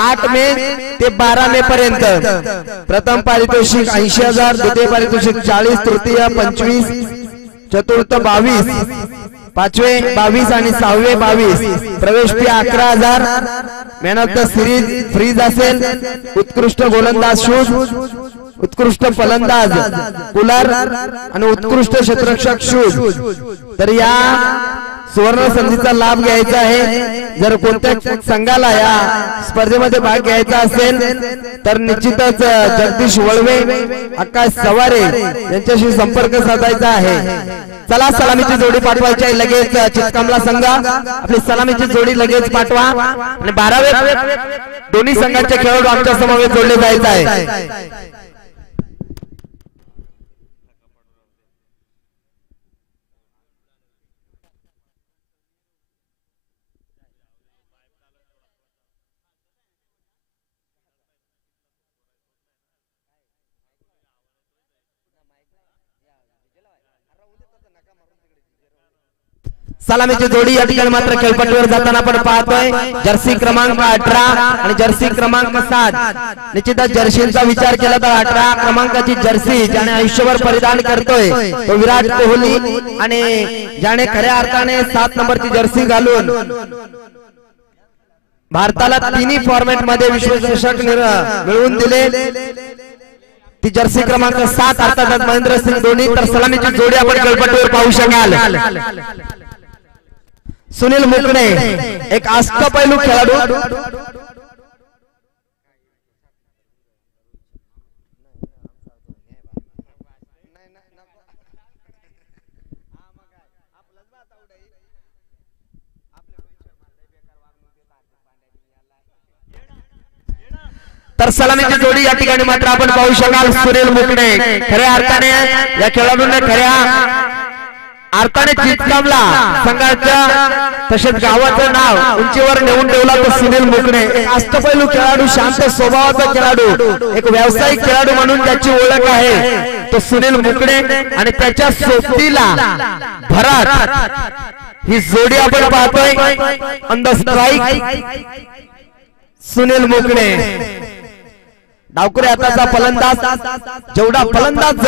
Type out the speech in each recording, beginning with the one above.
8 मे ते 12 मे पर्यंत प्रथम पारितोषिक 80,000, द्वितीय पारितोषिक 40, तृतीय 25, चतुर्थ 22, पाचवे 22 आणि सहावे 22, प्रवेश fee 11,000, man of the series fridge असेल, उत्कृष्ट गोलंदाज शूज, उत्कृष्ट फलंदाज कूलर आणि उत्कृष्ट क्षेत्ररक्षक शूज। तर या सुवर्ण संधीचा लाभ घ्यायचा आहे। जर कोणत्या संघाला या स्पर्धेमध्ये भाग घ्यायचा असेल तर निश्चितच जगदीश वळवे, आकाश सवारे यांच्याशी संपर्क साधायचा आहे। चला सलामीची जोडी पाठवायची आहे लगेच। चितकामला संघ आपली सलामीची जोडी लगेच पाठवा आणि 12वे दोन्ही संघांचे खेळाडू आमच्या समवेत जोडले जायचे आहे। सलामीची जोडी या ठिकाणी मात्र खेळपट्टीवर जाताना आपण पाहतोय जर्सी क्रमांक 18 आणि जर्सी क्रमांक 7। निश्चितच जर्सींचा विचार केला तर 18 क्रमांकाची जर्सी ज्याने आयुष्यभर परिधान करतोय तो विराट कोहली, आणि ज्याने खऱ्या अर्थाने 7 नंबरची जर्सी घालून भारताला तिन्ही फॉर्मॅट मध्ये विश्वचषक मिळवून दिले ती जर्सी क्रमांक 7 अर्थात महेंद्रसिंग धोनी। तर सलामीची जोडी आपण खेळपट्टीवर पाहू शकाल। सुनील मुकणे एक अष्टपैलू खेळाडू, तर सलामीची जोडी या ठिकाणी मात्र आपण पाहू शकाल। सुनील मुकणे खऱ्या अर्थाने या खेळाडूने खऱ्या अर्थाने चितकामला संघाच्या तसेच गावाचं नाव उंचीवर नेऊन ठेवला तो सुनील मुकणे। एक अष्टपैलू खेळाडू, शांत स्वभावाचा खेळाडू, एक व्यावसायिक खेळाडू म्हणून ज्याची ओळख आहे तो सुनील मुकणे, आणि त्याच्या सोबतीला भरात ही जोडी आपण पाहतोय ऑन द स्ट्राइक सुनील मुकणे। डावखुरे हाताचा फलंदाज, जेवढा फलंदाज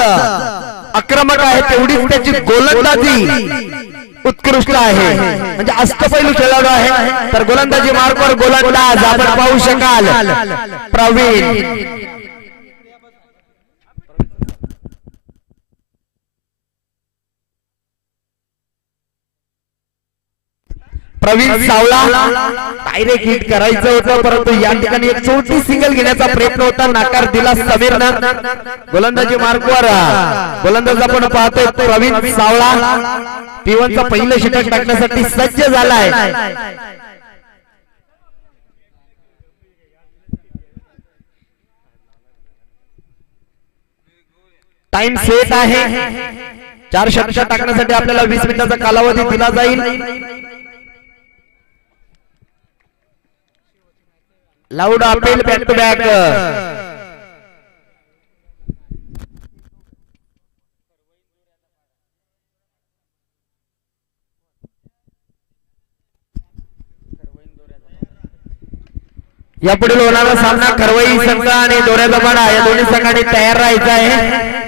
आक्रमक आहे तेवढीच त्याची गोलंदाजी उत्कृष्ट आहे, म्हणजे अष्टपैलू खेळाडू आहे। तर गोलंदाजी मार्गावर गोलंदाज आपण पाहू शकाल प्रवीण सावळा। डायरेक्ट हिट करायचं होतं परंतु या ठिकाणी एक छोटी सिंगल घेण्याचा प्रयत्न होता, नाकार दिला समीरनं। गोलंदाजी मार्गावर गोलंदाज आपण पाहतोय प्रवीण सावळा P1 चा पहिलं षटक टाकण्यासाठी सज्ज झालाय। टाइम सेट आहे, 4 षटक टाकण्यासाठी आपल्याला 20 मिनिटाचा कालावधी दिला जाईल। Loud appeal back to back. यापुढील होणारा सामना खरवई संघ आणि दोऱ्याचा पाडा या दोन्ही संघांनी तयार राहायचा आहे।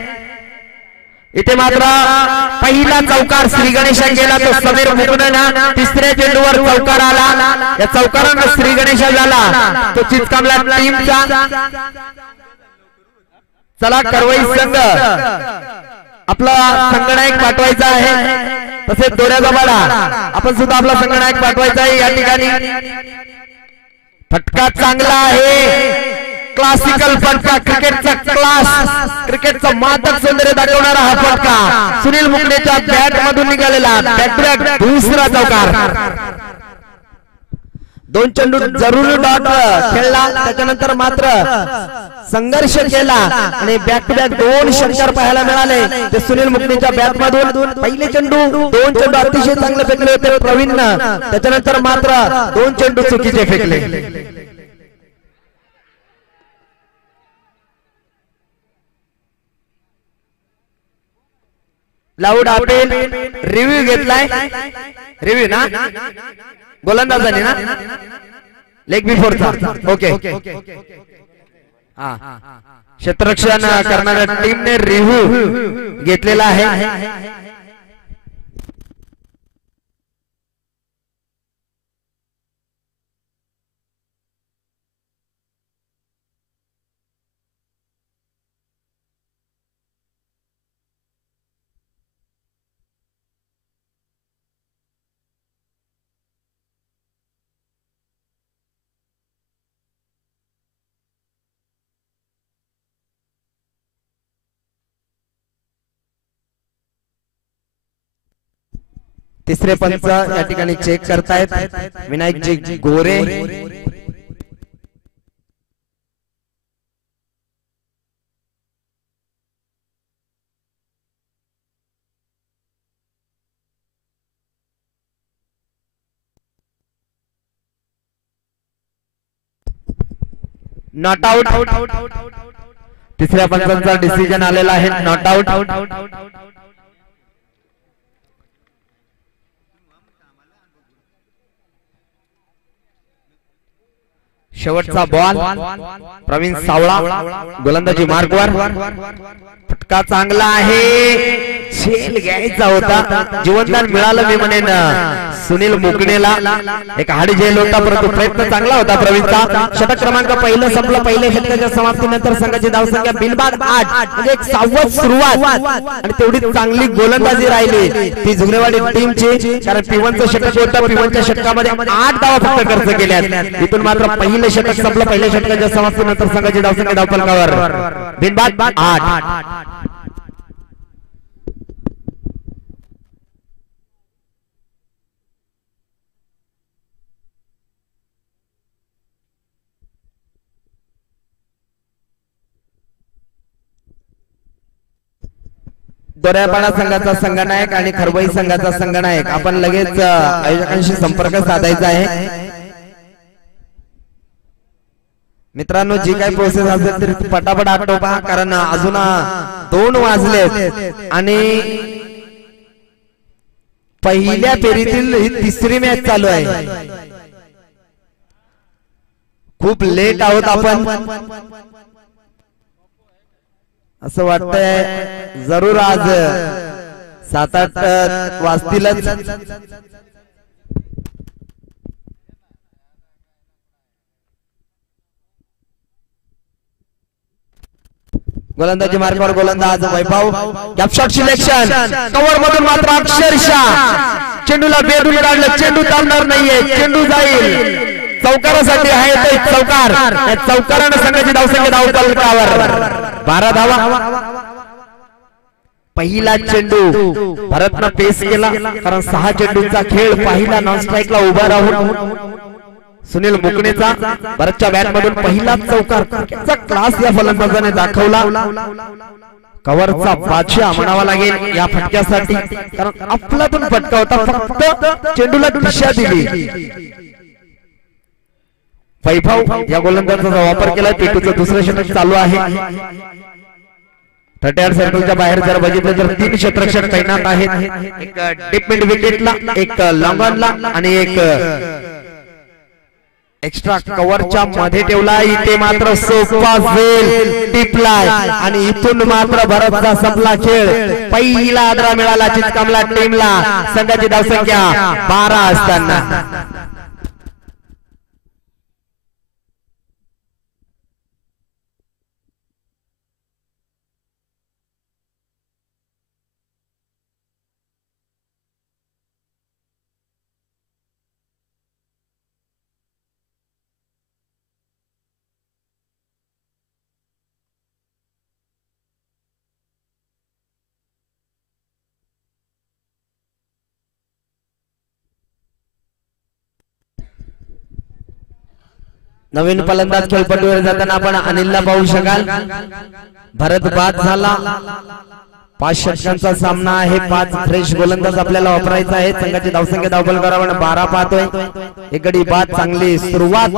इथे मात्र पहिला चौकार श्री गणेशा गेला तो समीर मुकुंदना, तिसऱ्या चेंडूवर चौकार आला, या चौकारानं श्री गणेशा झाला तो चितकामला टीमचा। चला करवई संघ आपला संघनायक पाठवायचा आहे, तसेच दोऱ्याचा पाडा आपण सुद्धा आपला संघनायक पाठवायचा आहे। या ठिकाणी फटका चांगला आहे, क्लासिकल फटका, क्रिकेटचा क्लास, क्रिकेटचा मादक सौंदर्य दाखवणारा हा फटका सुनील मुकणेच्या बॅट मधून निघालेला बॅक टू बॅक दुसरा चौकार। 2 चेंडू जरूर डॉट खेळला, त्याच्यानंतर मात्र संघर्ष केला आणि बॅक टू बॅक 2 षटकार पाहायला मिळाले ते सुनील मुकणेच्या बॅट मधून। पहिले चेंडू 2 चेंडू अतिशय चांगले फेकले होते प्रवीणनं, त्याच्यानंतर मात्र 2 चेंडू चुकीचे फेकले। लाऊड अपील रिव्ह्यू घेतलाय, रिव्ह्यू ना गोलंदाजाने ना लेग बिफोरचा ओके हा क्षेत्ररक्षण करणाऱ्या टीमने रिव्ह्यू घेतलेला आहे. तिसरे पंच या ठिकाणी चेक करतायत विनायकजी गोरे. Not out. तिसऱ्या पंचांचा डिसिजन आलेला आहे नॉट आउट. शेवटचा बॉल प्रवीण सावळा गोलंदाजी मार्कवर. फटका चांगला आहे. झेल घ्यायचा होता. जीवनदान मिळालं मी म्हणेन सुनील मुकणेला. एक हाडी झेल होता परंतु प्रयत्न चांगला होता प्रवीणचा. षटक क्रमांक पहिलं संपलं. पहिल्या षटकाच्या समाप्तीनंतर संघाची धावसंख्या बिनबाद 8 म्हणजे एक 6वी सुरुवात आणि तेवढी चांगली गोलंदाजी राहिली ती जुगनेवाडी टीमची. कारण P1चं षटक होतं. P1च्या षटकामध्ये 8 धावा फक्त खर्च केल्यात. इथून मात्र पहिलं षटक संपलं. पहिल्या षटकाच्या समाप्तीनंतर संघाची धावसंख्या धावफलकावर बिनबाद 8. दोऱ्यापाडा संघाचा संघनायक आणि खरबई संघाचा संघनायक आपण लगेच आयोजकांशी संपर्क साधायचा आहे. मित्रांनो जी काही प्रोसेस असेल तरी पटापट आटोपा कारण अजून 2 वाजलेत आणि पहिल्या फेरीतील ही तिसरी मॅच चालू आहे. खूप लेट आहोत आपण असं वाटतंय. जरूर आज 7-8 वाजतीलच. गोलंदाजी मार्गावर गोलंदाज वैभव. कॅपशॉट सिलेक्शन. कव्हर मधून मात्र अक्षरशः चेंडूला बेडून काढलं. चेंडू थांबणार नाहीये. चेंडू जाईल. चौकारासाठी आहे तो चौकार. चौकाराने संघाची धावसंख्या धावफलकावर 12 धावा. पहिला चेंडू भारतनं पेस केला कारण 6 चेंडूंचा खेळ. पहिला नॉन स्ट्राईकला उभा राहून सुनील मुकणेचा भारतच्या बॅट मधून पहिला चौकार. क्लास या फलंदाजाने दाखवला. कव्हरचा बादशाह म्हणावा लागेल या फटक्यासाठी कारण आपलातून फटका होता. फक्त चेंडूला दिशा दिली. वैभव या गोलंदाजाचा वापर केला. P2चं दुसरं षटक चालू आहे. 38 सर्कलच्या बाहेर जर बघितलं तर 3 क्षेत्ररक्षक तैनात आहेत. एक डीप मिड विकेटला, एक लॉंग ऑनला आणि एक एक्स्ट्रा कव्हरच्या मध्ये ठेवला. इथे मात्र सोपा झेल टिपलाय आणि इथून मात्र भारतचा संपला खेळ. पहिला आदरा मिळाला चितकामला टीमला. संघाची धावसंख्या 12 असताना नवीन फलंदाज खेळपट्टीवर जाताना आपण अनिलला पाहू शकाल. भारत बाद झाला. 5 षटकांचा सामना आहे. 5 फ्रेश गोलंदाज आपल्याला वापरायचा आहे. संघाची धावसंख्या धावफलकावर 12 पाहतोय. एक गडी बाद चांगली सुरुवात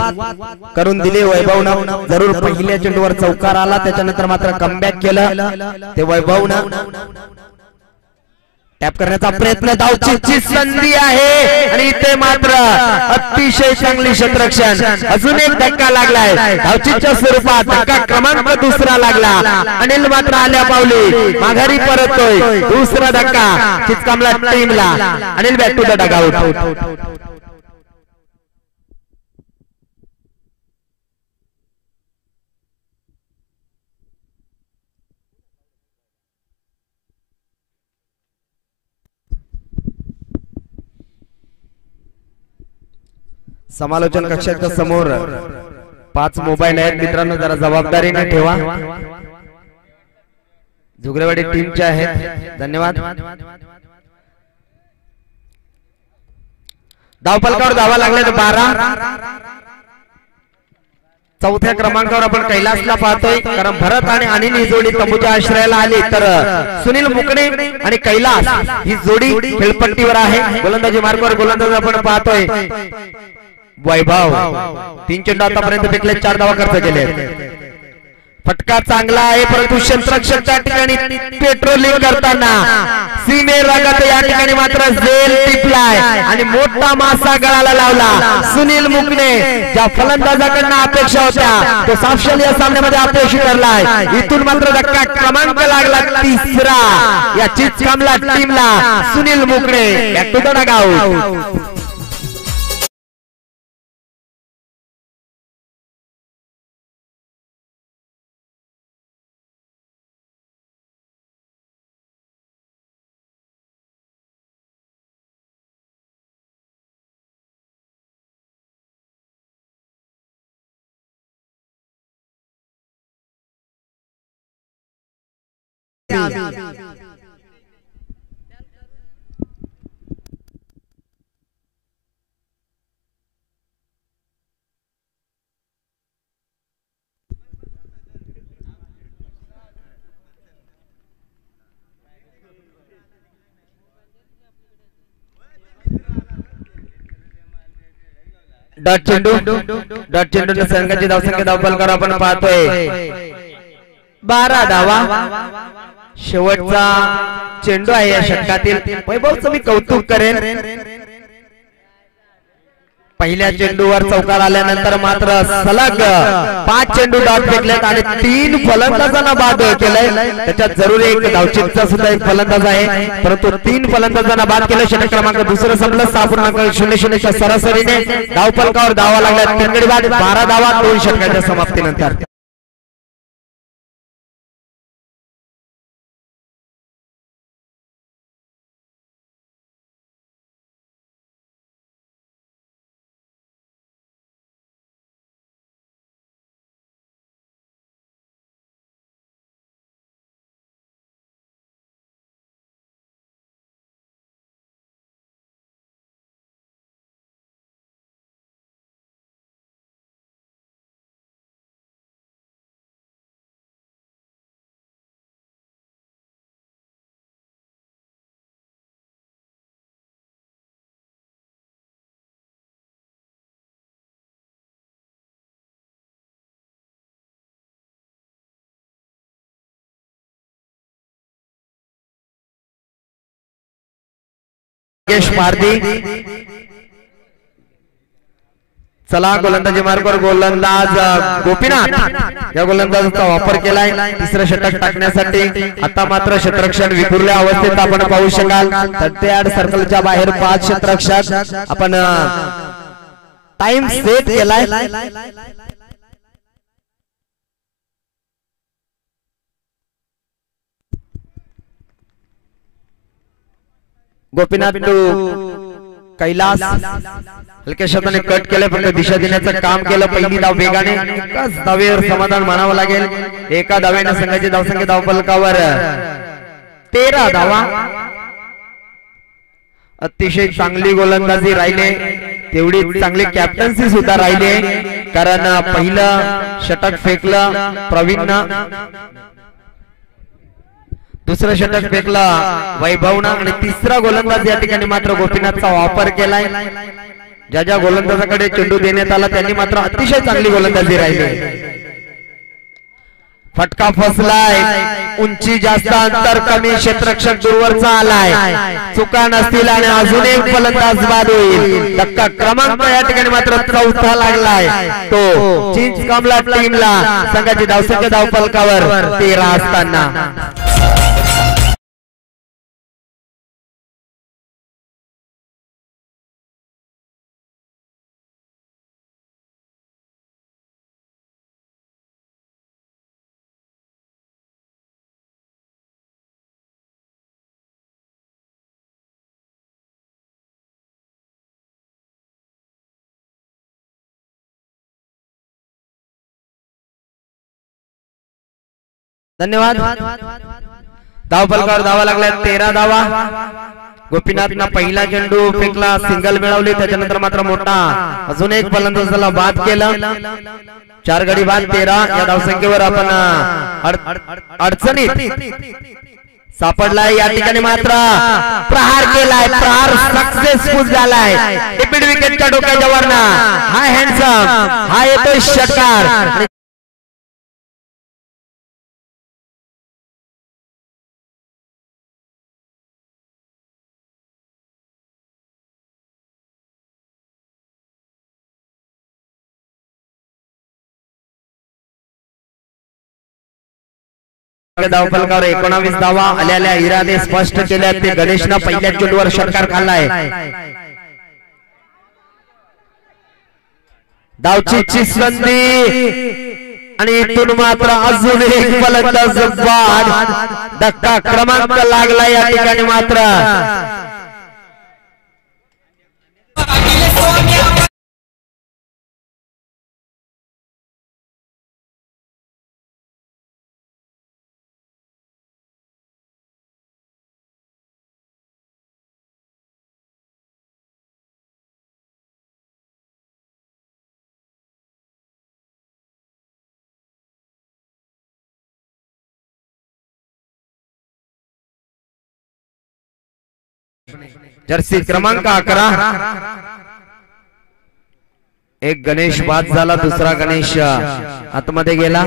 करून दिली वैभवनं. जरूर पहिल्या चेंडूवर चौकार आला. त्याच्यानंतर मात्र कमबॅक केलं ते वैभवनं. टॅप करण्याचा प्रयत्न, धावचीची संधी आहे आणि इथे मात्र अतिशय चांगली क्षेत्ररक्षण. अजून एक धक्का लागलाय धावचीच्या स्वरूपात, धक्का क्रमांक दुसरा लागला. अनिल मात्र आल्या पावली माघारी परततोय. दुसरा धक्का चिचकामला टीमला. Anil back to the dugout. समालोचन कक्षाच्या समोर 5 मोबाईल आहेत मित्रांनो, जरा जबाबदारीने ठेवा. जुगरेवाडी टीमचे आहेत. धन्यवाद. धावफलकावर धावा लागले 12. चौथ्या क्रमांकावर आपण कैलासला पाहतोय, कारण भरत आणि अनिल ही जोडी तंबूच्या आश्रयाला आली, तर सुनील मुकणे आणि कैलास ही जोडी खेळपट्टीवर आहे. गोलंदाजी मार्गावर गोलंदाज आपण पाहतोय वैभव. 3 चेंडू आतापर्यंत फेकले, 4 धावा खर्च केले. फटका चांगला आहे, परंतु क्षेत्ररक्षक त्या ठिकाणी पेट्रोलिंग करताना सीमे लागत या ठिकाणी मात्र झेल टिपलाय आणि मोठा मासा गळाला लावला. सुनील मुकणे ज्या फलंदाजाकडनं अपेक्षा होत्या तो साफशाल या सामन्यामध्ये अपयशी ठरलाय. इथून मात्र धक्का क्रमांक लागला 3रा या चिचकामला टीमला. सुनील मुकणे back to the dugout. Dot चेंडू संघाची धावसंख्या धावफलकावर आपण पाहतोय 12 धावा. शेवटचा चेंडू आहे या षटकातील. वैभवचं मी कौतुक करेन, पहिल्या चेंडूवर चौकार आल्यानंतर मात्र सलग 5 चेंडू डॉट फेकलेत आणि 3 फलंदाजांना बाद केलंय. त्याच्यात जरूर एक धावचीचा सुद्धा एक फलंदाज आहे, परंतु 3 फलंदाजांना बाद केलं. षटक क्रमांक दुसरं संपलं. 6.00 च्या सरासरीने धावफलकावर धावा लागल्या. तीन बाद 12 धावा 2 षटकाच्या समाप्तीनंतर. पारदी चला गोलंदाजी मार्गावर गोलंदाज गोपीनाथ या गोलंदाजाचा वापर केलाय 3रं षटक टाकण्यासाठी. आता मात्र क्षेत्ररक्षण विखुरल्या अवस्थेत आपण पाहू शकाल. 38 सर्कलच्या बाहेर 5 क्षेत्ररक्षक. आपण टाइम सेट केलाय. गोपीनाथ कैलास हलक्या शब्दाने कट केले, फक्त दिशा देण्याचं काम केलं. पहिली धाव वेगाने, एकाच धावेवर समाधान मानावं लागेल. एका धावेने संघाची धावसंख्या धावफलकावर 13 धावा. अतिशय चांगली गोलंदाजी राहिली, तेवढी चांगली कॅप्टन्सी सुद्धा राहिली, कारण पहिलं षटक फेकलं प्रवीणनं, दुसरं षटक फेकला वैभवनं आणि 3रा गोलंदाज या ठिकाणी मात्र गोपीनाथचा वापर केलाय. ज्या ज्या गोलंदाजाकडे चेंडू देण्यात आला त्यांनी मात्र अतिशय चांगली गोलंदाजी राहिली. फटका फसलाय, उंची जास्त, अंतर कमी, क्षेत्ररक्षक दूरवरचा आलाय, चुका नसतील आणि अजून एक फलंदाज बाद होईल. धक्का क्रमांक या ठिकाणी मात्र चौथा लागलाय, तो चिंच कमला टीमला. संघाची धावसंख्या धावफलकावर 13 असताना धन्यवाद. धावफलकावर धावा लागल्या 13 धावा. गोपीनाथना पहिला चेंडू फेकला, सिंगल मिळवली, त्याच्यानंतर मात्र मोठा अजून एक फलंदाजाला बाद केलं. 4 गडी बाद 13 या धावसंख्येवर आपण अडचणीत सापडलाय. या ठिकाणी मात्र प्रहार केलाय, प्रहार सक्सेसफुल झालाय. टिपीड विकेटच्या डोक्याच्या वरना हा हँडसम, हा येतोय षटकार. धावफलकावर 19 धावा आलेल्या इरादे स्पष्ट केल्या. ते गणेशना पहिल्या चेंडूवर षटकार खाल्लाय. धावची संधी आणि इथून मात्र अजून एक फलंदाज बाद. धक्का क्रमांक लागला या ठिकाणी मात्र. जर्सी क्रमांक 11 एक गणेश बाद झाला, दुसरा गणेश आतमध्ये गेला.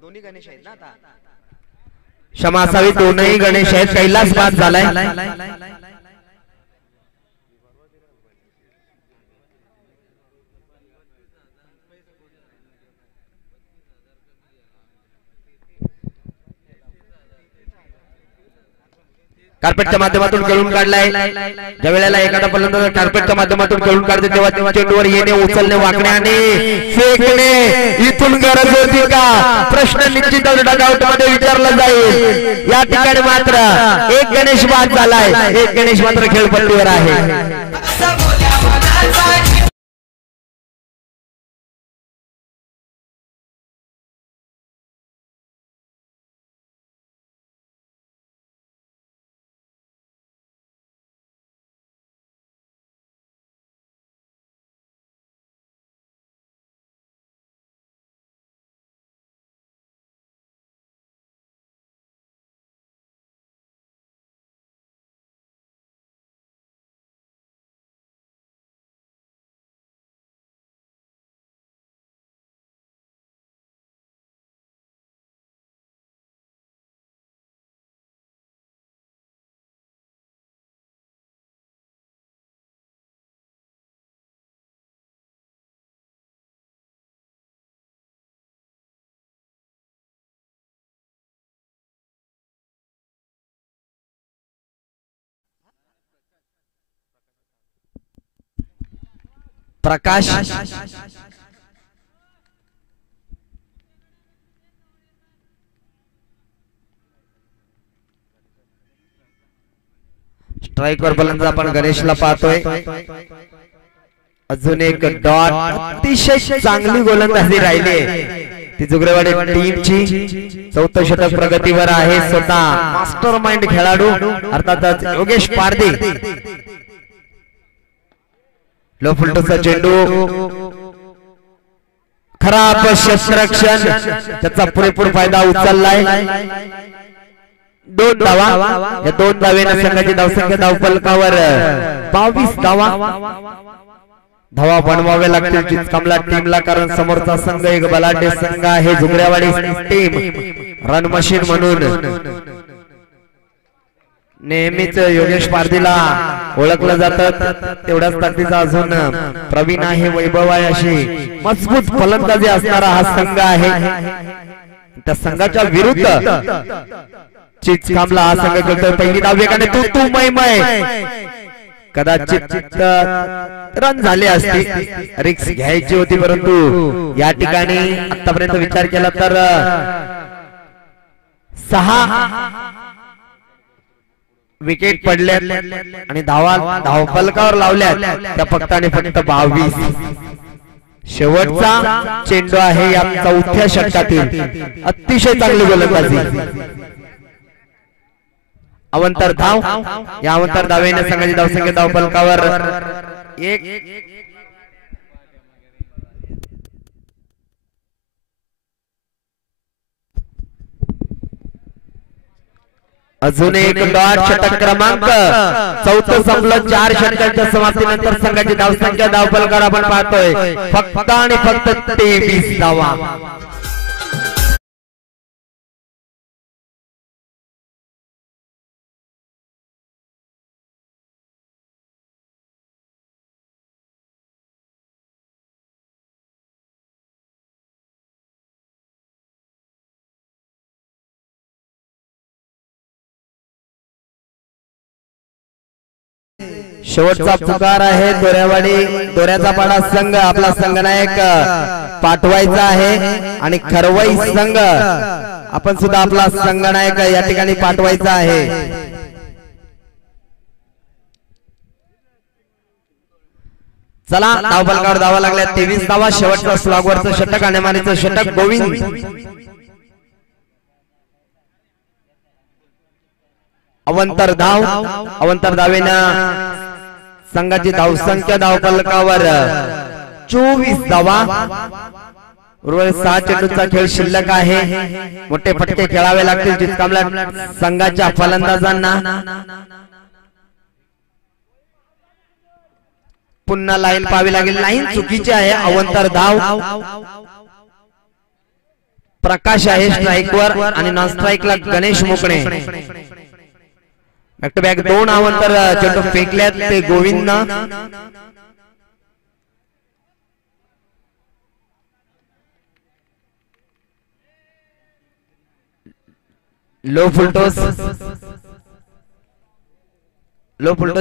दोन्ही गणेश आहेत ना आता. क्षमा असावी, दोनही गणेश आहेत. कैलास बाद झालाय. कार्पेटच्या माध्यमातून खेळून काढलाय. ज्या वेळेला एखादा फलंदाज कार्पेटच्या माध्यमातून खेळून काढते तेव्हा चेंडूवर येणे, उचलणे, वाकणे आणि फेकणे इथून गरज होती का, प्रश्न निश्चितच डगआउट मध्ये विचारला जाईल. या ठिकाणी मात्र एक गणेश बाद झालाय, एक गणेश मात्र खेळपट्टीवर आहे. प्रकाश स्ट्राइकवर फलंदाज आपण गणेशला पाहतोय. अजून एक डॉट. अतिशय चांगली गोलंदाजी राहिली ती जुगरेवाडी टीमची. 4थं षटक प्रगतीवर आहे. स्वतः मास्टर माइंड खेळाडू अर्थातच योगेश पारदी. लो फुलटोचा चेंडू खराब क्षेत्ररक्षण त्याचा पुरेपूर फायदा उचललाय। 2 धावा या 2 धावेने संघाची धावसंख्या धावफलकावर 22 धावा। धावा बनवावे लागतील चिचकामला टीमला, कारण समोरचा संघ एक बलाढ्य संघ आहे। झुगऱ्यावाडी टीम रन मशीन म्हणून नेहमीच योगेश पारदीला ओळखलं जातं, तेवढ्याच ताकदीचा अजून प्रवीण आहे, वैभव आहे, अशी मजबूत फलंदाजी असणारा हा संघ आहे। त्या संघाच्या विरुद्ध चिचकामला हा संघ खेळतोय। पहिली धाव वेगाने तू मै कदाचित रन झाले असते, रिक्स घ्यायची होती, परंतु या ठिकाणी आतापर्यंत विचार केला तर 6 विकेट पडल्या आणि धावफलकावर लावल्या त्या फक्त आणि फक्त 22। शेवटचा चेंडू आहे या 4थ्या षटकातील, अतिशय चांगली गोलंदाजी। अवंतर धाव या अवंतर धावेने संघाची धावसंख्या धावफलकावर 1। अजून एक डॉट षटक क्रमांक 4 संपलं। 4 षटकांच्या समाप्तीनंतर संघाची धावसंख्या धावफलकावर आपण पाहतोय फक्त आणि फक्त 23 धावा। शेवटचा पुकार आहे दोऱ्याचा पाडा संघ, आपला संघनायक पाठवायचा आहे आणि खरवई संघ आपण सुद्धा आपला संघनायक या ठिकाणी पाठवायचा आहे। चला धावफलकावर धावा लागल्या 23 धावा। शेवटचा स्लॉगवरचं षटक आणि मारीचं षटक गोविंद। अवंतर धावेनं संघाची धावसंख्या धावफलकावर 24 धावा। उर्वरित 6 चेंडूचा खेळ शिल्लक आहे, मोठे फटके खेळावे लागतील चिचकामला संघाच्या फलंदाजांना। पुन्हा लाईन पाहावी लागेल, लाईन चुकीची आहे। अवंतर धाव, प्रकाश आहे स्ट्राईकवर आणि नॉन स्ट्राईकला गणेश मोकणे। बॅक टू बॅक 2 अवंतर चेंडू फेकल्यात ते गोविंद। लो फुलटोस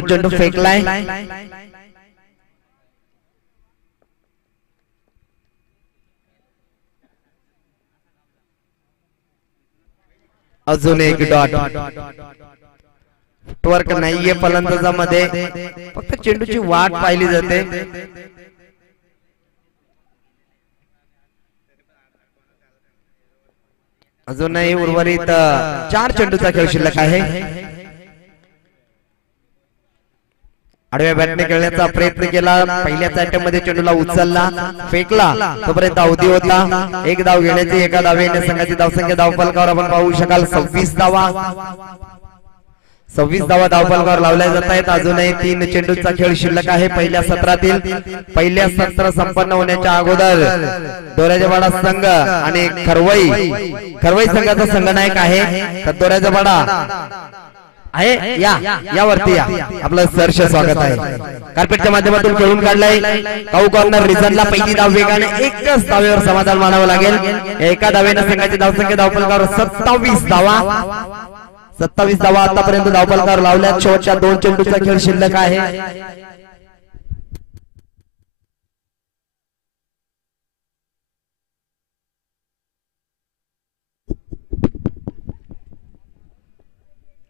चेंडू फेकलाय। अजून एक डॉट। फुटवर्क नाहीये फलंदाजामध्ये, फक्त चेंडूची वाट पाहिली जाते। अजूनही उर्वरित 4 चेंडूचा खेळ शिल्लक आहे। आडव्या बॅटने खेळण्याचा प्रयत्न केला, पहिल्याच अटेम्प्ट मध्ये चेंडूला उचलला, फेकला, तोपर्यंत अवधी होता। 1 धाव घेण्याची, एका धावेने संघाची धावसंख्या धावफलकावर आपण पाहू शकाल 26 धावा। 26 धावा धावफलकावर लावल्या जात आहेत। अजूनही 3 चेंडूचा खेळ शिल्लक आहे पहिल्या सत्रातील। पहिल्या सत्र संपन्न होण्याच्या अगोदर दोऱ्याचा पाडा संघ आणि खरवई संघाचा संघनायक आहे। तर दोऱ्याचा पाडा आहे यावरती या, आपलं सहर्ष स्वागत आहे। कार्पेटच्या माध्यमातून खेळून काढलाय काऊ कॉर्नर रिझनला। पहिली धाव वेगाने, एकच धावेवर समाधान मानावं लागेल। एका धावेने संघाची धावसंख्या धावफलकावर 27 धावा। 27 धावा आतापर्यंत धावफलकावर लावल्यात। शेवटच्या 2 चेंडूचा खेळ शिल्लक आहे।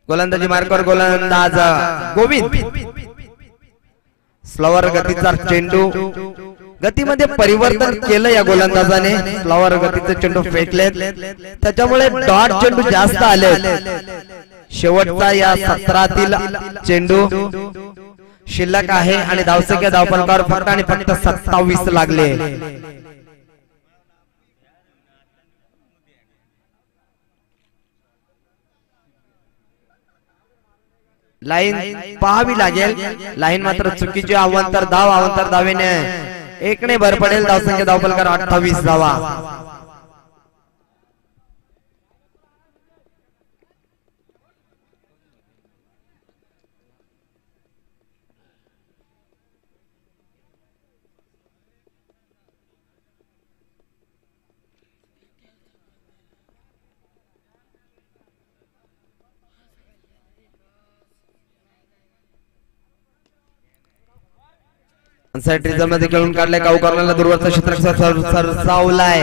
गोलंदाजी मार्कवर गोलंदाज गोविंद। स्लोवर गतीचा चेंडू, गतीमध्ये परिवर्तन केलं या गोलंदाजाने। स्लोवर गतीचे चेंडू फेकले, त्याच्यामुळे डॉट चेंडू जास्त आले। शेवटचा या सत्रातील चेंडू शिल्लक आहे आणि धावसंख्या धावफलकावर फक्त आणि फक्त 27 लागले। लाईन पाहावी लागेल. लाईन मात्र चुकीची. अवांतर धावेने एकने भर पडेल. धावसंख्या धावफलकार 28 धावा. मध्ये खेळून काढले. गाव कॉर्नरला दूरवरचा क्षेत्ररक्षक सरसावलाय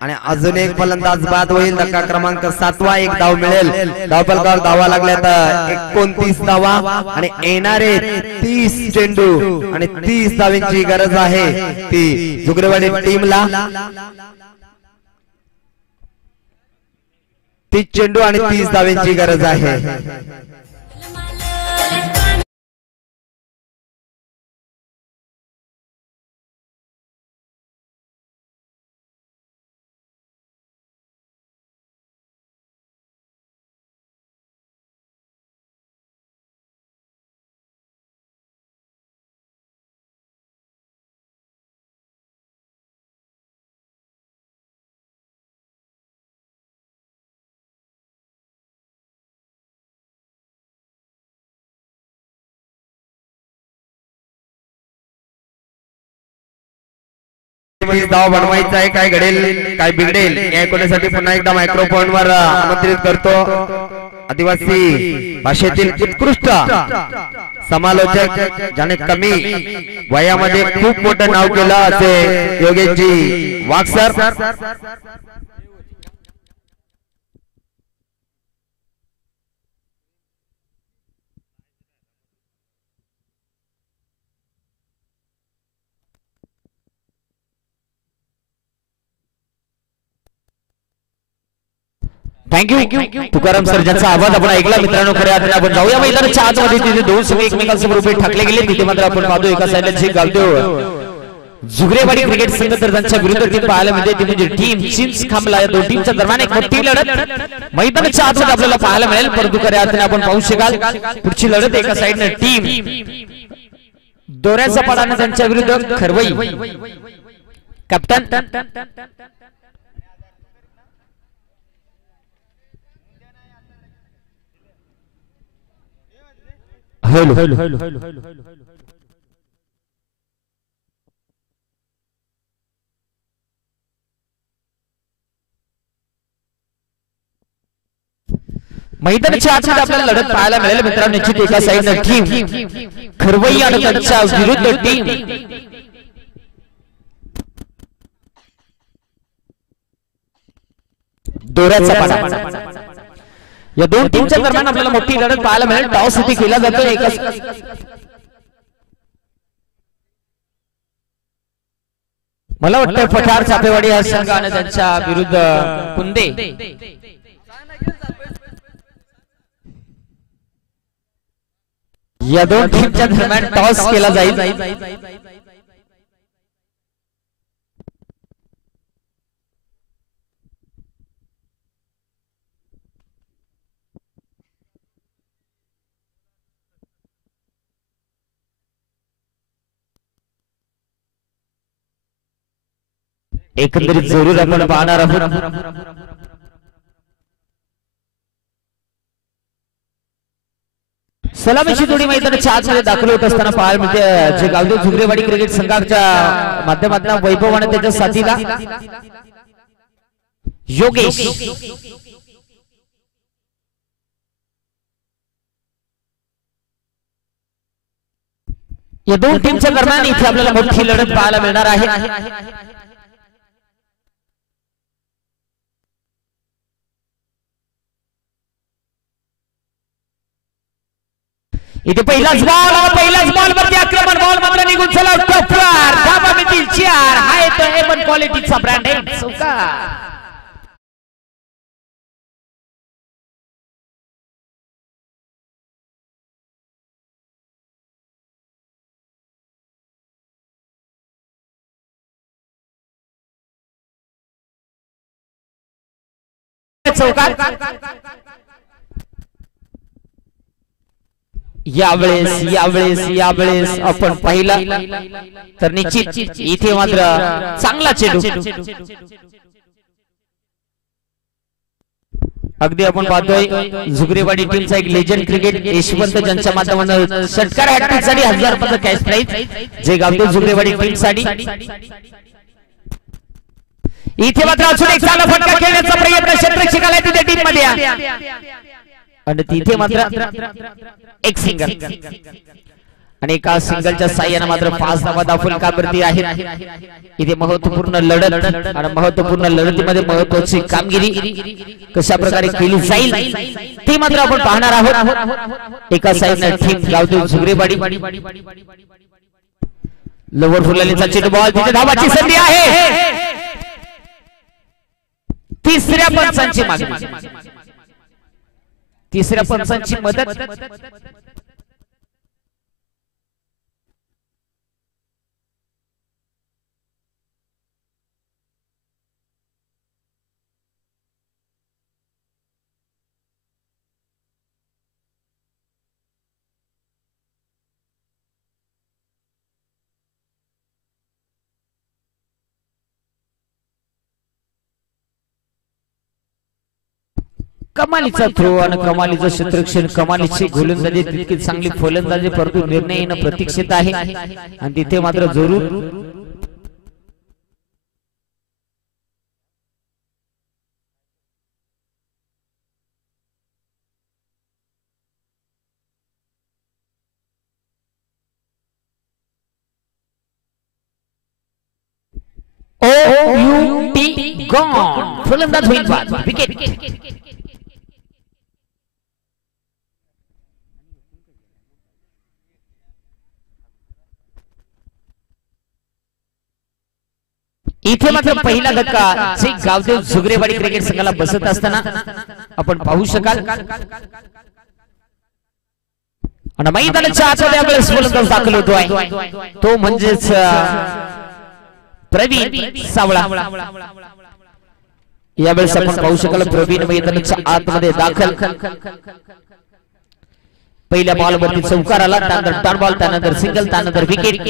आणि अजून एक फलंदाज बाद होईल. धक्का क्रमांक 7वा. एक धाव मिळेल. धावफलकावर धावा लागल्या तर 29 धावा आणि येणारे 30 चेंडू आणि 30 धावांची गरज आहे ती जुगरेवाडी टीमला. 30 चेंडू आणि 30 धावांची गरज आहे. धाव बनवायचा आहे. काय घडेल काय बिघडेल या ऐकण्यासाठी पुन्हा एकदा मायक्रोफोन वर आमंत्रित करतो आदिवासी भाषेतील उत्कृष्ट समालोचक ज्याने कमी वयामध्ये खूप मोठं नाव केलं असे योगेशजी वाघ सर. थँक्यू तुकाराम सर, ज्यांचा आवाज आपण ऐकला. मित्रांनो खऱ्या अर्थाने आपण जाऊया मैदानाच्या आतमध्ये. तिथे दोन संघ एकमेकांसमोर उभे ठाकले गेले. तिथे मात्र आपण पाहतो एका साईडला जी गावदेव जुगरेवाडी क्रिकेट संघ तर त्यांच्या विरुद्ध टीम पाहायला मिळते ती म्हणजे टीम चिंच खांबला. या दोन टीमच्या दरम्यान एक मोठी लढत मैदानाच्या आतमध्ये आपल्याला पाहायला मिळेल. परंतु खऱ्या अर्थाने आपण पाहू शकाल पुढची लढत एका साईडने टीम दोऱ्याचा पाडाने त्यांच्या विरुद्ध खरवई कॅप्टन मैदानाच्या आतमध्ये आपल्याला लढत पाहायला मिळेल. मित्रांनो निश्चित एका साईडने टीम खरवई आणि त्यांच्या विरुद्ध टीम दोऱ्याचा पाडा. या दोन टीमच्या दरम्यान आपल्याला मोठी लढत पाहायला मिळेल. टॉस इथे केला जातो. मला वाटतं पठार चापेवाडी या संघाने त्यांच्या विरुद्ध कुंदे या दोन टीमच्या दरम्यान टॉस केला जाईल. एकंदरीत जरूर आपण पाहणार आहोत. सलामीची जोडी मैदानाच्या आतमध्ये दाखल होत असताना पाहायला मिळते जे गावदेव जुगरेवाडी क्रिकेट संघाच्या माध्यमातून वैभव आणि त्याच्या साथीला योगेश या दोन टीमच्या दरम्यान इथे आपल्याला मोठी लढत पाहायला मिळणार आहे. इथे पहिलाच बॉल वरती आक्रमण. बॉल मात्र निघून चला टॉपर धाबा मिळतील 4. हा येतो एवन क्वालिटीचा ब्रँड आहे चौकार. चौकार यावेळेस आपण पाहिला तर निश्चित इथे मात्र चांगला चेंडू अगदी आपण पाहतोय झुगरेवाडी टीमचा एक लेजंड क्रिकेट यशवंत ज्यांच्या माध्यमातून षटकार हॅट्रिक साठी 1000 रुपये कॅश प्राइज जे गावतो झुगरेवाडी टीम साठी इथे मात्र अजून एक चांगला फटका खेळण्याचा प्रयत्न क्षेत्ररक्षकाला तिथे टीम मध्ये आणि तिथे मात्र एक सिंगल आणि एका सिंगलच्या साह्याने मात्र 5 धावा दाखल काबरती आहेत इथे महत्त्वपूर्ण लढत आणि महत्त्वपूर्ण लढतीमध्ये महत्त्वाची कामगिरी कशा प्रकारे केली जाईल ते मात्र आपण पाहणार आहोत एका साईडने टीम गावतो झुगरेवाडी लोवर फुलालीचा चेंडू बॉल तिथे धावाची संधी आहे तिसऱ्या पंचांची मागणी तिसऱ्या पंचांची मदत कमालीचा थ्रो आणि कमालीचं क्षेत्ररक्षण कमालीची गोलंदाजी तितकी चांगली फलंदाजी परंतु निर्णय येणं प्रतीक्षित आहे आणि तिथे मात्र जरूर OUT गॉन फलंदाज होईल बाद विकेट इथे मात्र पहिला धक्का जे गावदेव झुगरेवाडी क्रिकेट संघाला बसत असताना आपण पाहू शकाल आणि मैदानाच्या आतमध्ये आपल्याला फलंदाज दाखल होतोय तो म्हणजेच प्रवीण सावळा यावेळेस आपण पाहू शकाल प्रवीण मैदानाच्या आतमध्ये दाखल पहिल्या बॉलवरती चौकार आला त्यानंतर टर्न बॉल त्यानंतर सिंगल त्यानंतर विकेट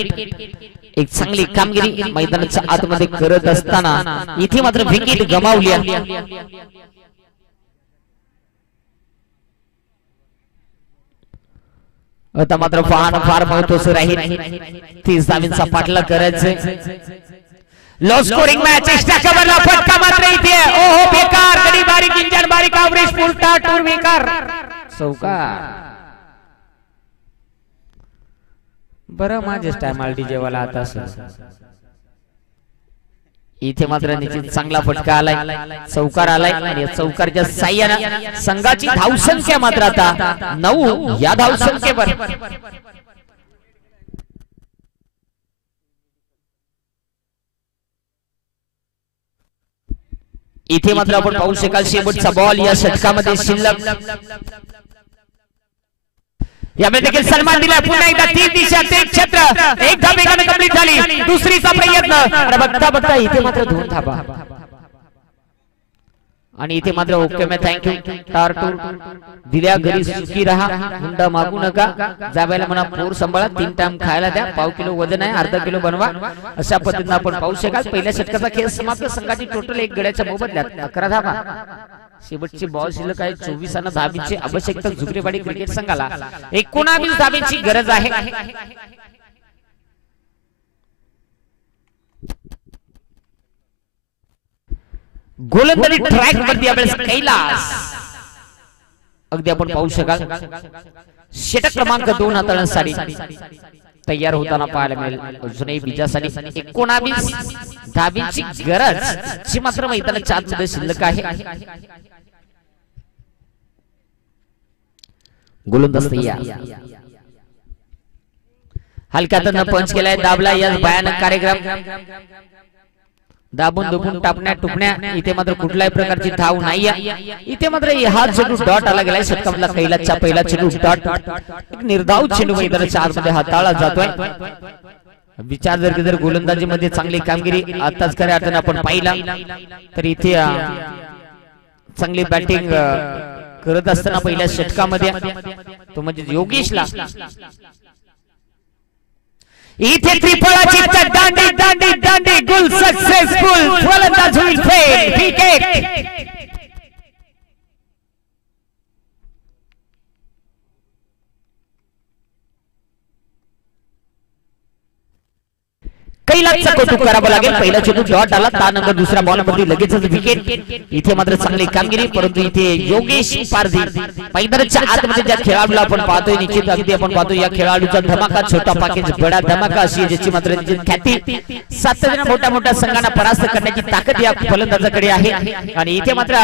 एक चांगली कामगिरी मैदानाच्या आतमध्ये करत असताना इथे मात्र विकेट गमावली आता मात्र फार महत्वाचं राहील 30 धावांचा पाठलाग करायचे लो स्कोरिंग मॅच एक्स्ट्रा कव्हरला फटका मात्र इथे ओहो बेकार गडी बारीक इंजन बारीक ॲव्हरेज फुलटा टूर बेकार चौकार बरं माझेच टाइम आलटी जेवायला आता इथे मात्र निश्चित चांगला फटका आलाय चौकार आलाय आणि चौकारच्या साह्याने संघाची धावसंख्या मात्र आता 9 या धावसंख्येवर इथे मात्र आपण पाहू शकाल शेवटचा बॉल या षटकामध्ये शिल्लक यामध्ये देखील सन्मान दिला पुन्हा एकदा 3 दिशा ते क्षेत्र एक धाव वेगाने कंप्लीट झाली दुसरीचा प्रयत्न आणि बघता इथे मात्र 2 धावा आणि इथे मात्र ओके मैं थँक्यू टार टूर दिल्या घरी सुखी रहा हुंडा मागू नका जावेला म्हणा पोर सांभाळा 3 टाइम खायला द्या पाव किलो वजन आहे अर्धा किलो बनवा अशा पद्धतीने आपण पाहू शकाल पहिल्या षटकाचा खेळ समाप्त संघाची टोटल एक गड्याच्या मोबदल्यात 11 धावा शेवटची बॉल शिल्लक आहे 24 धावांची आवश्यकता झुगरेवाडी क्रिकेट संघाला 19 धावांची गरज आहे गोलंदाजी ट्रॅक वरती आपल्याला कैलास अगदी आपण पाहू शकाल षटक क्रमांक 2 हाताळण्यासाठी तयार होताना पाहायला मिळेल अजूनही विजयासाठी 19 धावांची गरज जी मात्र मैदानाच्या आतमध्ये शिल्लक आहे गोलंदाज तयार हलक्यातनं पंच केलाय दाबला या भयानक कार्यक्रम दाबून दुबून टापण्या टुपण्या इथे मात्र कुठल्याही प्रकारची धाव नाही इथे मात्र हा चेंडू डॉट आला गेलाय षटकामधला कैलासचा पहिला चेंडू डॉट निर्धाव चेंडू मैदानाच्या आतमध्ये हाताळला जातोय विचार जर गोलंदाजीमध्ये चांगली कामगिरी आताच खऱ्या अर्थाने आपण पाहिला तर इथे चांगली बॅटिंग करत असताना पहिल्या षटकामध्ये तो म्हणजे योगेशला इथे त्रिफळाची दांडी दांडी दांडी गुल सक्सेसफुल फलंदाज होईल फेल विकेट कैलासचा कौतुक करावं लागेल पहिला चेंडू डॉट आला त्यानंतर दुसऱ्या बॉल वरती लगेचच विकेट इथे मात्र चांगली कामगिरी परंतु इथे योगेश पारधी मैदानाच्या आतमध्ये ज्या खेळाडूला आपण पाहतोय निश्चित अगदी आपण पाहतोय या खेळाडूचा धमाका छोटा पॅकेज बडा धमाका अशी ज्याची मात्र ख्याती 7 जण मोठ्या मोठ्या संघांना परास्त करण्याची ताकद या फलंदाजाकडे आहे आणि इथे मात्र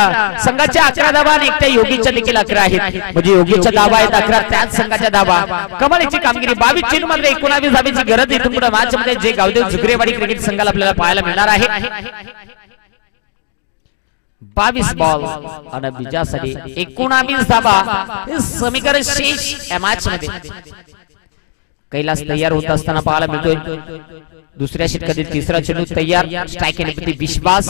संघाच्या 11 धावा आणि एकट्या योगेशच्या देखील 11 आहेत म्हणजे योगेशच्या धावा आहेत 11 त्याच संघाच्या धावा कमालीची कामगिरी 22 चेंडू मध्ये 19 धावेची गरज इथून पुढे मॅच मध्ये जे गावदेव जुगरेवाडी क्रिकेट संघाला आपल्याला पाहायला मिळणार आहे 22 बॉल आणि विजयासाठी 19 धावा हे समीकरण शेष या मॅच मध्ये कैलास तयार होत असताना पाहायला मिळतोय दुसऱ्या षटकातील तिसरा चेंडू तयार स्ट्राइक येण्यासाठी विश्वास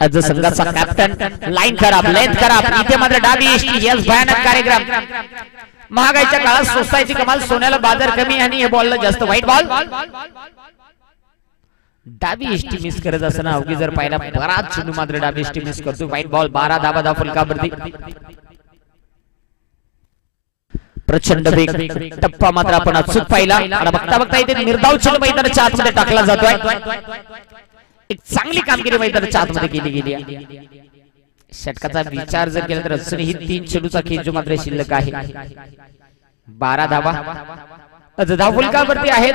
आज संघाचा कॅप्टन लाईन खराब लेंथ खराब इथे मात्र डावी एसटी यस भयानक कार्यक्रम महागाईच्या काळात सोसायटी कमाल सोन्याला बाजार कमी आणि हे बॉलला जास्त वाईट बॉल डावी एसटी मिस करत असताना अवघी जर पाहिला बराच चेंडू मात्र डावी एसटी मिस करतो वाईट बॉल 12 धावा फलकावरती प्रचंड वेग टप्पा मात्र आपण अचूक पाहिला आणि बघता बघता इथे निर्धाव चेंडू मैदानाच्या आतमध्ये टाकला जातोय एक चांगली कामगिरी मैदानाच्या आतमध्ये केली गेली आहे षटकाचा विचार जर केला तर अजूनही 3 चेंडूचा खेळ जो मात्र शिल्लक आहे 12 धावा फलकावरती आहेत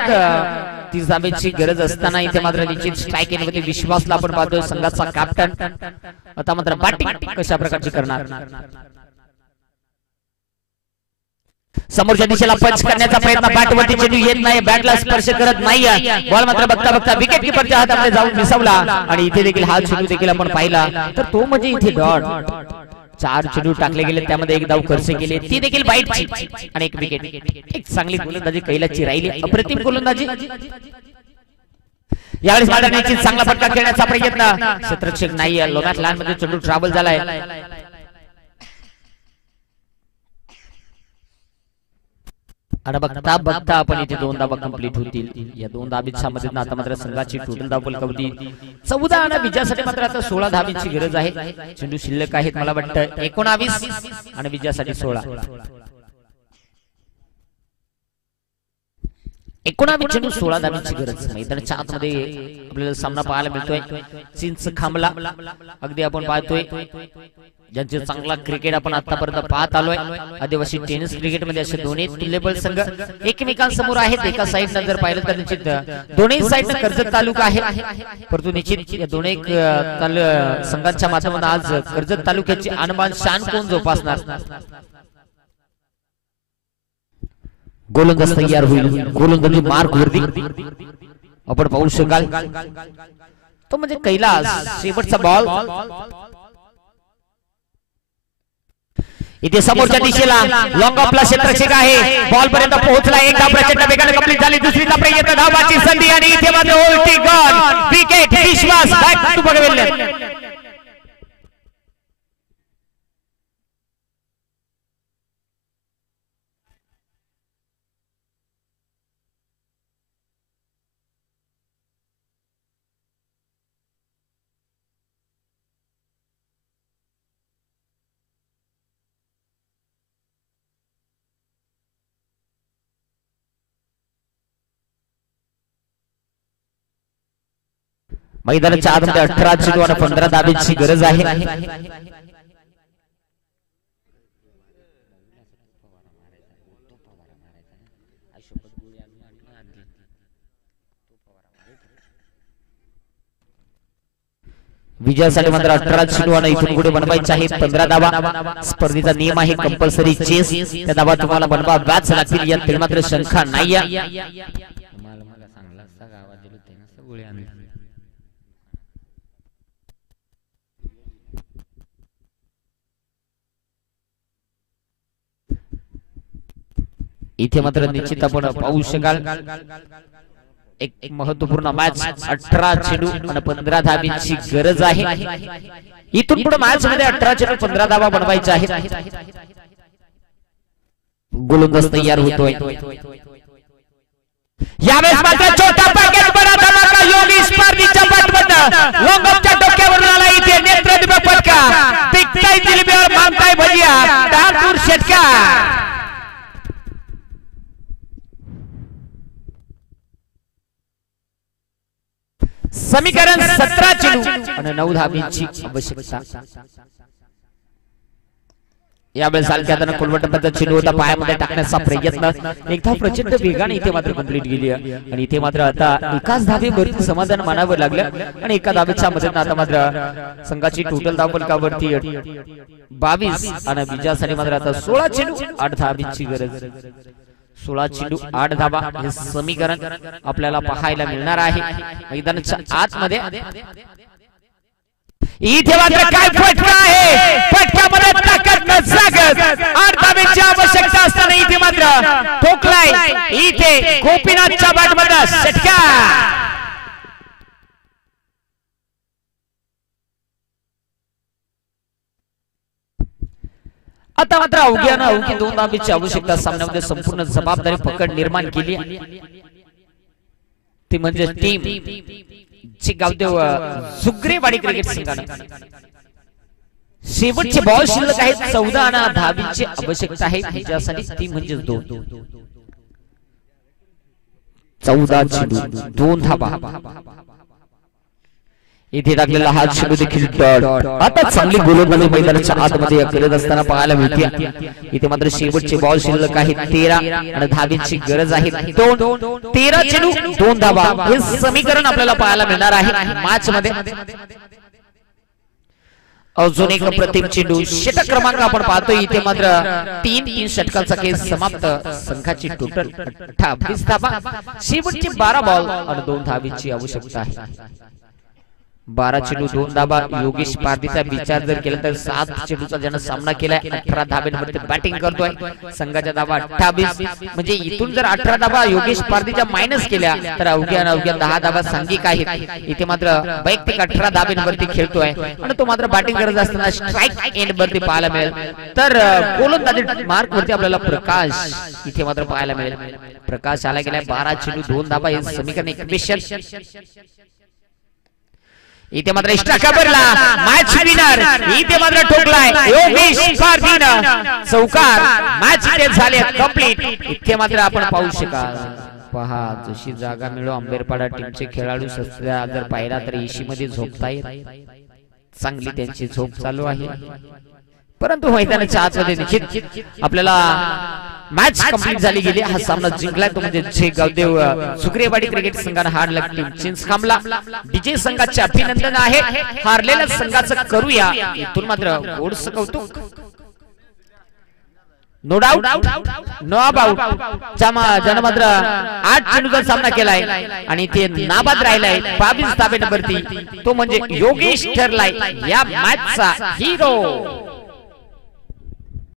30 धावेची गरज असताना इथे मात्र निश्चित स्ट्राइक येण्यामध्ये विश्वासला आपण पाहतोय संघाचा कॅप्टन आता मात्र बॅटिंग कशा प्रकारची करणार समोरच्या दिशेला पंच करण्याचा प्रयत्न बॅटवरती चेंडू येत नाही बॅटला स्पर्श करत नाही बॉल मात्र बघता बघता विकेट किपरच्या हातामध्ये जाऊन मिसवला आणि इथे देखील हा चेंडू देखील आपण पाहिला तर तो म्हणजे इथे डॉट 4 चेंडू टाकले गेले त्यामध्ये एक धाव खर्च केले ती देखील बाईटची आणि एक विकेट एक चांगली गोलंदाजी कैलासची राहिली अप्रतिम गोलंदाजी यावेळेस मैदानाची चांगला फटका खेळण्याचा प्रयत्न क्षेत्ररक्षक नाही लोमॅट लहान मध्ये चेंडू ट्रॅव्हल झालाय आणि बघता बघता आपण इथे 2 धावा कंप्लीट होतील या 2 धाबीच्या मध्ये आता मात्र संघाची टोटल धाव फलकावरती 14 आणि विजयासाठी मात्र आता 16 धाबीची गरज आहे चेंडू शिल्लक आहेत मला वाटतं 19 आणि विजयासाठी 16 19 चेंडू 16 धाबीची गरज मैदानाच्या आतमध्ये आपल्याला सामना पाहायला मिळतोय चिंच खांबला अगदी आपण पाहतोय ज्यांचे चांगला क्रिकेट आपण आतापर्यंत पाहत आलोय आदिवासी टेनिस क्रिकेट मध्ये असे दोन्ही तुल्यबळ संघ एकमेकांसमोर आहेत एका साइडनं जर पाहिलं तर निश्चित दोन्ही साइडनं कर्जत तालुका आहे परंतु निश्चित या दोन्ही संघांच्या माध्यमातून आज कर्जत तालुक्याची आणबान शान कोण जोपासणार गोलंदाज तयार होईल गोलंदाजी मार्क वरती आपण पाहू शकाल तो म्हणजे कैलास शेवटचा बॉल इथे समोरच्या दिशेला लॉंग ऑफला क्षेत्ररक्षक आहे बॉल पर्यंत पोहोचला एक धाव प्रचंड वेगाने कंप्लीट झाली दुसरीचा प्रयत्न धावाची संधी आणि इथे मात्र ओल्टी गॉल विकेट विश्वास बॅक टू बघवेल मैदानाच्या आतमध्ये 18 चेंडू आणि 15 धावेची गरज आहे विजयासाठी मात्र 18 चेंडू आणि इथून पुढे बनवायचे आहेत 15 धावा स्पर्धेचा नियम आहे कंपल्सरी चेस त्या धावा तुम्हाला बनवाव्याच लागतील यात मात्र शंका नाही इथे मात्र निश्चित आपण पाहू शकाल एक महत्वपूर्ण मॅच 18 चेंडू आणि 15 धावांची गरज आहे इथून पुढे मॅच मध्ये 18 चेंडू 15 धावा बनवायच्या आहेत गोलंदाज तयार होतोय. यावेळेस मात्र छोटा पॅकेज बडा धमाका योगेश पारदीच्या बॅटमध्ये लोंगपच्या डोक्यावर आला. इथे नेत्रदीपक फटका पिकताय जिलेबीवर मानताय भजिया दारपूर षटकार. समीकरण 17 चेंडू आणि 9 धाबींची आवश्यकता. यावेळेस हलक्यानं कोलवटबद्ध चेंडू होता पायामध्ये टाकण्याचा प्रयत्न एकदा प्रचंड वेगाने इथे मात्र कंप्लीट गेली आणि इथे मात्र आता एकाच धाबेवरती समाधान मानावं लागलं आणि एका धाबेच्या मदतीने आता मात्र संघाची टोटल धाव फलकावरती 22 आणि विजयासाठी मात्र आता 16 चेंडू 8 धाबींची गरज. 16 चेंडू 8 धाबा हे समीकरण आपल्याला पाहायला मिळणार आहे मैदानाच्या आतमध्ये. इथे मात्र काय फटका आहे, फटक्यामध्ये ताकद न जागत 8 धाबेची आवश्यकता असताना इथे मात्र ठोकलाय. इथे गोपीनाथच्या बॅटमध्ये षटकार. आता मात्र अवघ्यानं अवघी 2 धाबेची आवश्यकता. सामन्यामध्ये संपूर्ण जबाबदारी पकड निर्माण केली ती म्हणजे टीम ची गावदेव जुगरेवाडी क्रिकेट संघाने. शेवटचे बॉल शिल्लक आहेत 14 आणि धाबीची आवश्यकता आहे ज्यासाठी ती म्हणजे 2. 14 चेंडू 2 धाबा. इथे टाकलेला हा चेंडू देखील डॉट. आता चांगली गोलंदाजी मैदानाच्या आतमध्ये करत असताना पाहायला मिळते. इथे मात्र शेवटचे बॉल शिल्लक आहे 13 आणि धाबीची गरज आहे 2. 13 चेंडू 2 धाबा हे समीकरण आपल्याला पाहायला मिळणार आहे मॅच मध्ये. अजून एक प्रतिम चेंडू षटक क्रमांक आपण पाहतोय. इथे मात्र 3 षटकांचा खेळ समाप्त. संघाची टोटल 28 धाबा. शेवटचे 12 बॉल आणि 2 धाबीची आवश्यकता आहे. 12 चेंडू 2 धाबा. योगेश पारदीचा विचार जर केला तर 7 चेंडूचा ज्यानं सामना केलाय 18 धाब्यांवरती बॅटिंग करतोय. संघाच्या धाबा 28 म्हणजे इथून जर 18 धाबा योगेश पारदीच्या मायनस केल्या तर अवघ्या 10 धाबा सांघिक आहेत. इथे मात्र वैयक्तिक 18 धाब्यांवरती खेळतोय आणि तो मात्र बॅटिंग करत असताना स्ट्राईक एंड वरती पाहायला मिळेल. तर गोलंदाजी मार्क वरती आपल्याला प्रकाश इथे मात्र पाहायला मिळेल. प्रकाश आला गेलाय. 12 चेंडू 2 धाबा हे समीकरण इक्वेशन. इथे मात्र एक्स्ट्रा कव्हरला मॅच विनर इथे मात्र ठोकलाय योगेश पारदीनं चौकार. मॅच इथे झाले कंप्लीट. इथे मात्र आपण पाहू शकाल. पहा जशी जागा मिळो आंबेरपाडा टीमचे खेळाडू सध्या जर पाहिला तर एसी मध्ये झोपतायत. चांगली त्यांची झोप चालू आहे परंतु मैदानाच्या आतमध्ये निश्चित आपल्याला मॅच कंप्लीट झाली गेली. हा सामना जिंकलाय तो म्हणजे जे गावदेव जुगरेवाडी क्रिकेट संघाने हारला टीम चिंचखांबला. विजय संघाचे अभिनंदन आहे. हारलेल्या संघाचं करूया इथून मात्र गोडसं कौतुक. नो डाऊट नो अबाउट ज्यानं मात्र 8 चेंडूचा सामना केलाय आणि ते नाबाद राहिलाय 22 धाब्यांवरती तो म्हणजे योगेश ठरलाय या मॅचचा हिरो.